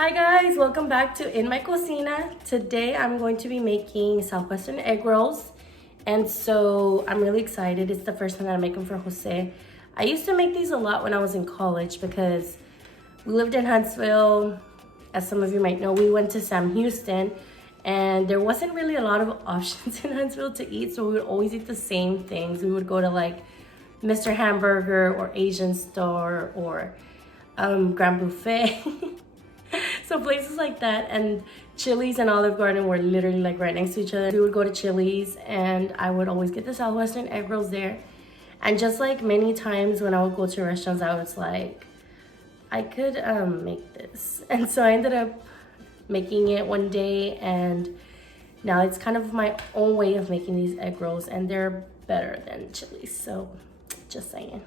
Hi guys, welcome back to In My Cocina. Today I'm going to be making Southwestern egg rolls. And so I'm really excited. It's the first time that I'm making for Jose. I used to make these a lot when I was in college because we lived in Huntsville. As some of you might know, we went to Sam Houston and there wasn't really a lot of options in Huntsville to eat. So we would always eat the same things. We would go to like Mr. Hamburger or Asian Store or Grand Buffet. So places like that, and Chili's and Olive Garden were literally like right next to each other. We would go to Chili's and I would always get the Southwestern egg rolls there. And just like many times when I would go to restaurants, I was like, I could make this. And so I ended up making it one day, and now it's kind of my own way of making these egg rolls, and they're better than Chili's. So just saying.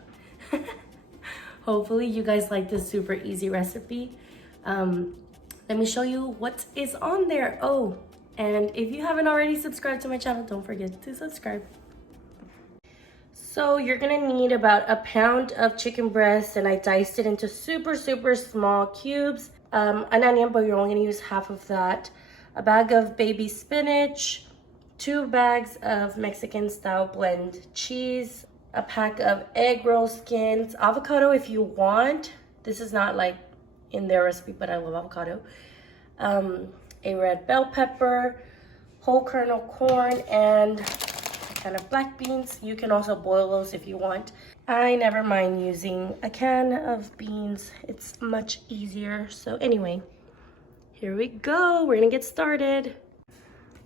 Hopefully you guys like this super easy recipe. Let me show you what is on there. Oh, and if you haven't already subscribed to my channel, don't forget to subscribe. So you're gonna need about a pound of chicken breast, and I diced it into super small cubes. An onion, but you're only gonna use half of that. A bag of baby spinach, 2 bags of Mexican style blend cheese, a pack of egg roll skins, avocado if you want. This is not like in their recipe, but I love avocado. A red bell pepper, whole kernel corn, and a can of black beans. You can also boil those if you want. I never mind using a can of beans. It's much easier. So anyway, here we go. We're gonna get started.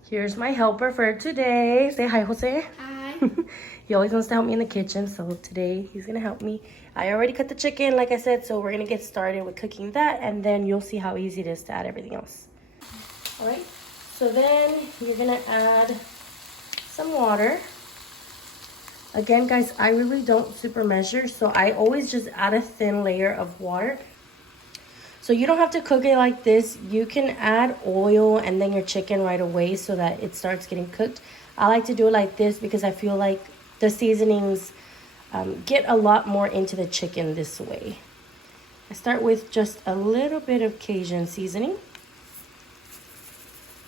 Here's my helper for today. Say hi, Jose. Hi. He always wants to help me in the kitchen, so today he's gonna help me. I already cut the chicken, like I said, so we're gonna get started with cooking that, and then you'll see how easy it is to add everything else. All right, so then you're gonna add some water. Again, guys, I really don't super measure, so I always just add a thin layer of water. So you don't have to cook it like this. You can add oil and then your chicken right away so that it starts getting cooked. I like to do it like this because I feel like the seasonings get a lot more into the chicken this way. I start with just a little bit of Cajun seasoning.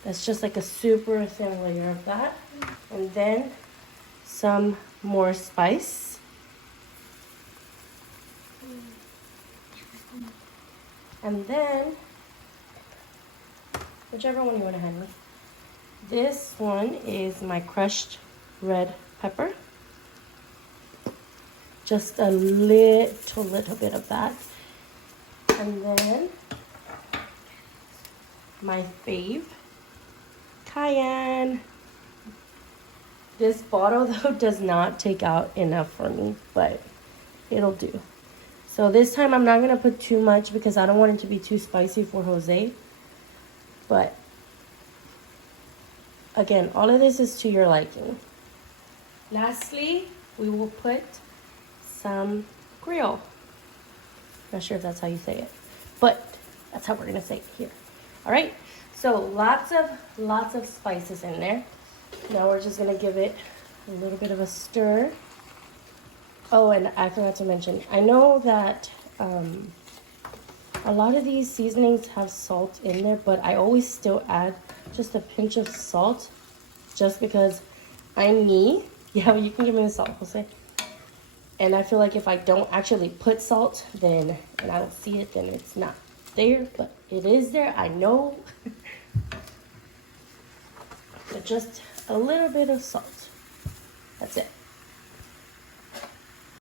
That's just like a super thin layer of that. And then some more spice. And then, whichever one you want to hand me. This one is my crushed red pepper. Just a little bit of that. And then my fave, cayenne. This bottle though does not take out enough for me, but it'll do. So this time I'm not gonna put too much because I don't want it to be too spicy for Jose. But again, all of this is to your liking. Lastly, we will put some Creole. Not sure if that's how you say it, but that's how we're gonna say it here. All right, so lots of spices in there. Now we're just gonna give it a little bit of a stir. Oh, and I forgot to mention, I know that a lot of these seasonings have salt in there, but I always still add just a pinch of salt just because I'm me. Yeah, you can give me the salt, Jose. And I feel like if I don't actually put salt, then, and I don't see it, then it's not there, but it is there, I know. But just a little bit of salt. That's it.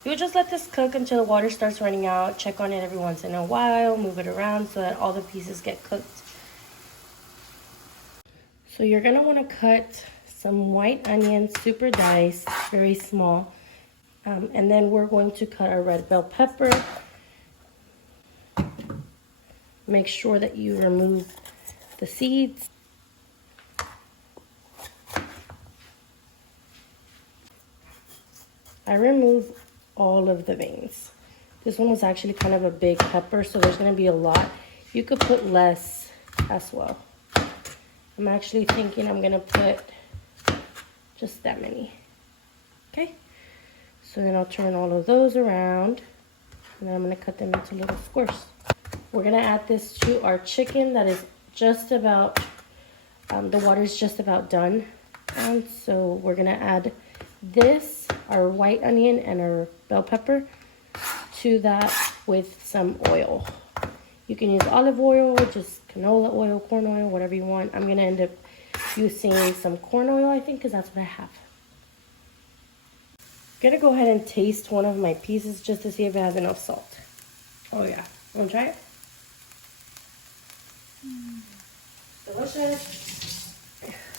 You just let this cook until the water starts running out. Check on it every once in a while. Move it around so that all the pieces get cooked. So you're going to want to cut some white onions, super diced, very small. And then we're going to cut our red bell pepper. Make sure that you remove the seeds. I remove all of the veins. This one was actually kind of a big pepper, so there's going to be a lot. You could put less as well. I'm actually thinking I'm going to put just that many. Okay? So then I'll turn all of those around, and then I'm going to cut them into little squares. We're gonna add this to our chicken that is just about, the water's just about done. And so we're gonna add this, our white onion and our bell pepper, to that with some oil. You can use olive oil, just canola oil, corn oil, whatever you want. I'm gonna end up using some corn oil, I think, because that's what I have. I'm gonna go ahead and taste one of my pieces just to see if it has enough salt. Oh yeah, wanna try it? Delicious.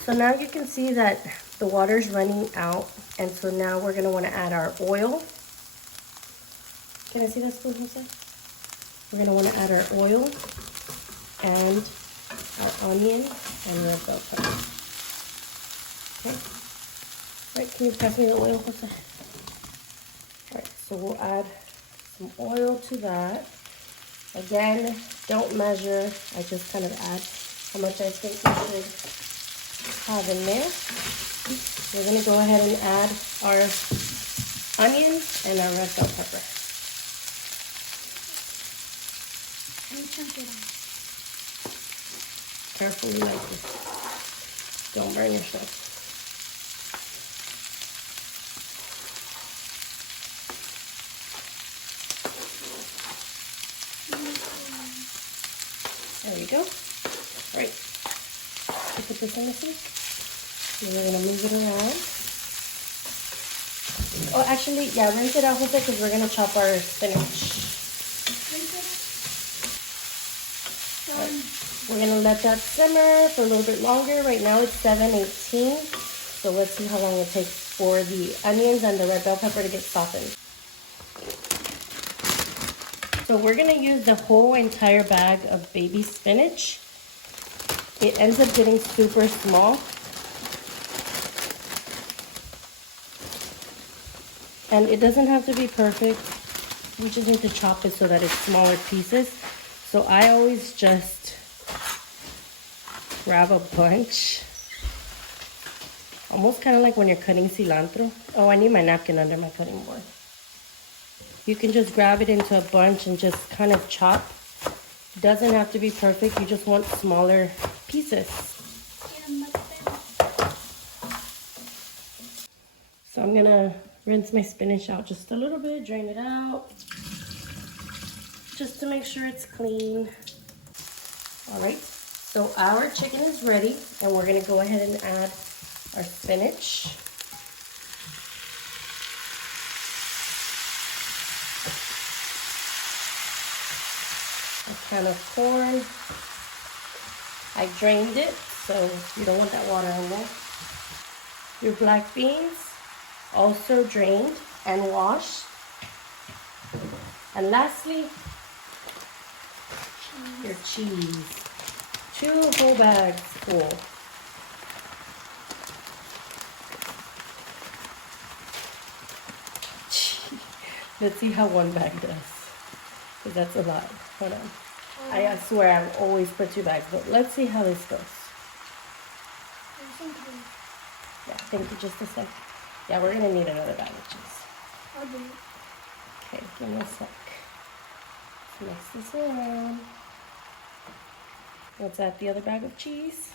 So now you can see that the water's running out, and so now we're gonna wanna add our oil. Can I see that spoon, Jose? We're gonna wanna add our oil and our onion and red bell pepper. Okay. All right, can you pass me the oil, Jose? All right, so we'll add some oil to that. Again, don't measure. I just kind of add how much I think we should have in there. We're gonna go ahead and add our onion and our red bell pepper. Carefully like this. Don't burn yourself. There you go. All right. You put this in the sink. We're gonna move it around. Oh, actually, yeah, rinse it out, Jose, because we're gonna chop our spinach. Right. We're gonna let that simmer for a little bit longer. Right now it's 7:18. So let's see how long it takes for the onions and the red bell pepper to get softened. So we're gonna use the whole entire bag of baby spinach. It ends up getting super small. And it doesn't have to be perfect. We just need to chop it so that it's smaller pieces. So I always just grab a bunch. Almost kind of like when you're cutting cilantro. Oh, I need my napkin under my cutting board. You can just grab it into a bunch and just kind of chop. Doesn't have to be perfect. You just want smaller pieces. So I'm gonna rinse my spinach out just a little bit, drain it out, just to make sure it's clean. All right, so our chicken is ready, and we're gonna go ahead and add our spinach. A can of corn. I drained it, so you don't want that water in there. Your black beans, also drained and washed. And lastly, your cheese. 2 whole bags full. Let's see how 1 bag does, because that's a lot. Hold on. I swear I've always put 2 bags, but let's see how this goes. Yeah, thank you, just a sec. Yeah, we're gonna need another bag of cheese. Okay, give me a sec. Let's mix this around. Let's add the other bag of cheese.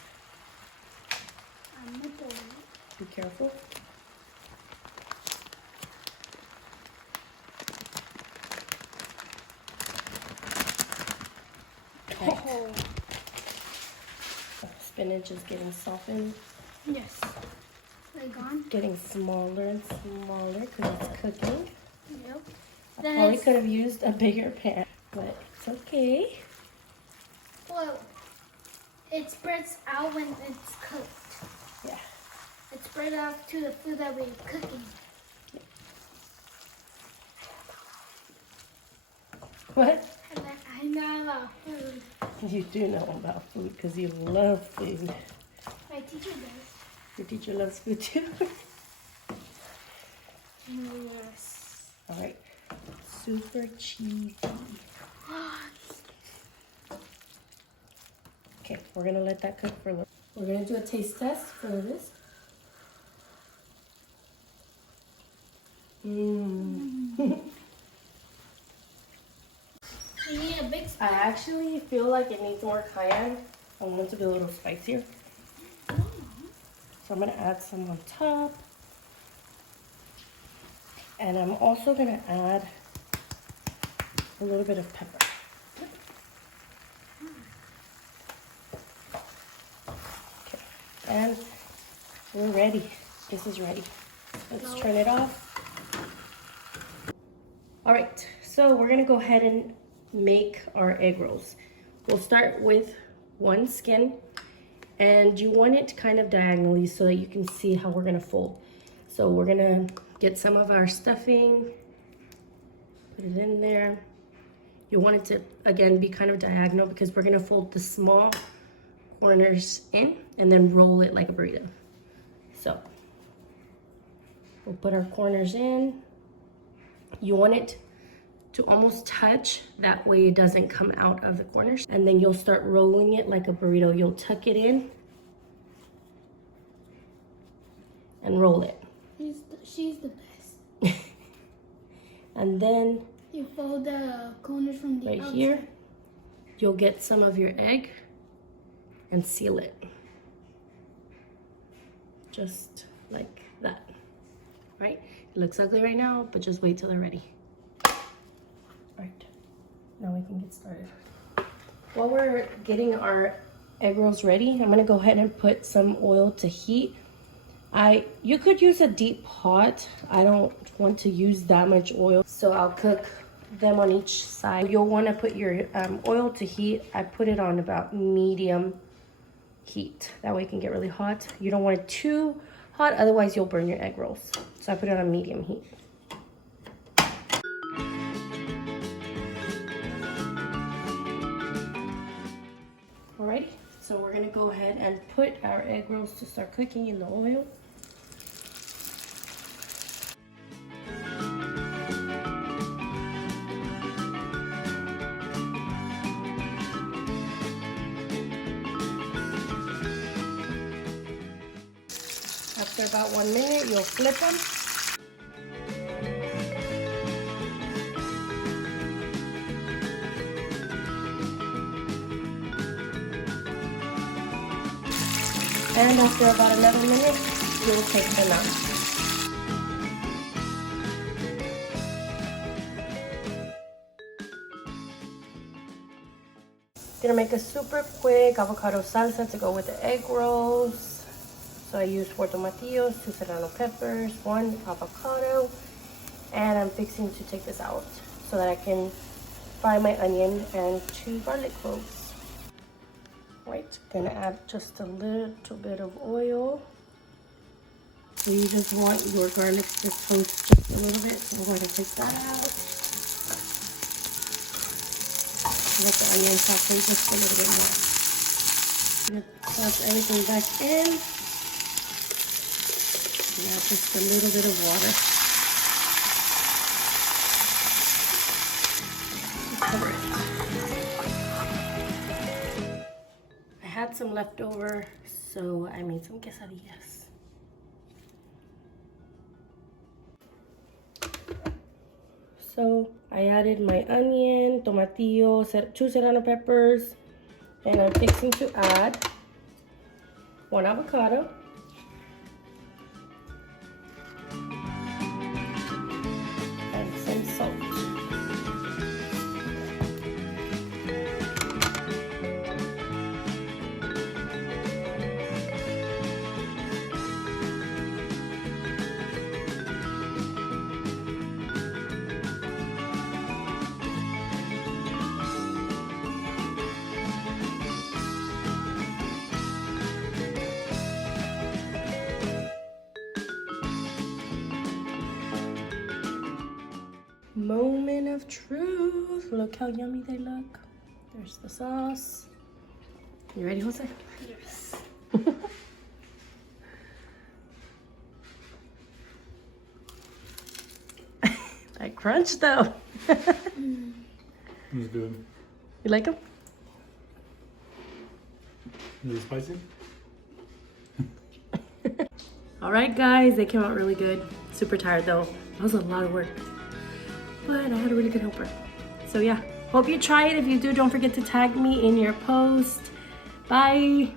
Be careful. Okay. Spinach is getting softened. Yes. They gone? Getting smaller and smaller because it's cooking. Yep. I probably could have used a bigger pan, but it's okay. Well, it spreads out when it's cooked. Yeah. It spreads out to the food that we're cooking. What? I know about food. You do know about food because you love food. My teacher does. Your teacher loves food too? Yes. All right. Super cheesy. Okay, we're going to let that cook for a little. We're going to do a taste test for this. You need a big spoon. I actually feel like it needs more cayenne. I want it to be a little spicier. So I'm gonna add some on top. And I'm also gonna add a little bit of pepper. Okay, and we're ready. This is ready. Let's turn it off. All right, so we're gonna go ahead and make our egg rolls. We'll start with one skin, and you want it kind of diagonally so that you can see how we're gonna fold. So we're gonna get some of our stuffing, put it in there. You want it to, again, be kind of diagonal because we're gonna fold the small corners in and then roll it like a burrito. So we'll put our corners in. You want it to almost touch, that way it doesn't come out of the corners. And then you'll start rolling it like a burrito. You'll tuck it in and roll it. She's the best. And then you fold the corners from the right outside. here, you'll get some of your egg and seal it. Just like that, right? It looks ugly right now, but just wait till they're ready. Right, now we can get started. While we're getting our egg rolls ready, I'm gonna go ahead and put some oil to heat. You could use a deep pot. I don't want to use that much oil, so I'll cook them on each side. You'll want to put your oil to heat. I put it on about medium heat. That way it can get really hot. You don't want it too hot, otherwise you'll burn your egg rolls. So I put it on medium heat. Alrighty, so we're gonna go ahead and put our egg rolls to start cooking in the oil. After about 1 minute, you'll flip them. And after about another minute, you'll take them out. Gonna make a super quick avocado salsa to go with the egg rolls. So I used 4 tomatillos, 2 serrano peppers, 1 avocado, and I'm fixing to take this out so that I can fry my onion and 2 garlic cloves. Right, gonna add just a little bit of oil. So you just want your garlic to toast just a little bit, so we're going to take that out. Let the onion soften just a little bit more. I'm gonna toss everything back in. Now just a little bit of water. Cover it. I had some leftover, so I made some quesadillas. So I added my onion, tomatillo, 2 serrano peppers, and I'm fixing to add 1 avocado. And some salt. Moment of truth. Look how yummy they look. There's the sauce. You ready, Jose? Yes. That crunch though. It's good. You like them? Is it spicy? All right, guys, they came out really good. Super tired though. That was a lot of work, but I had a really good helper. So yeah, Hope you try it. If you do, don't forget to tag me in your post. Bye.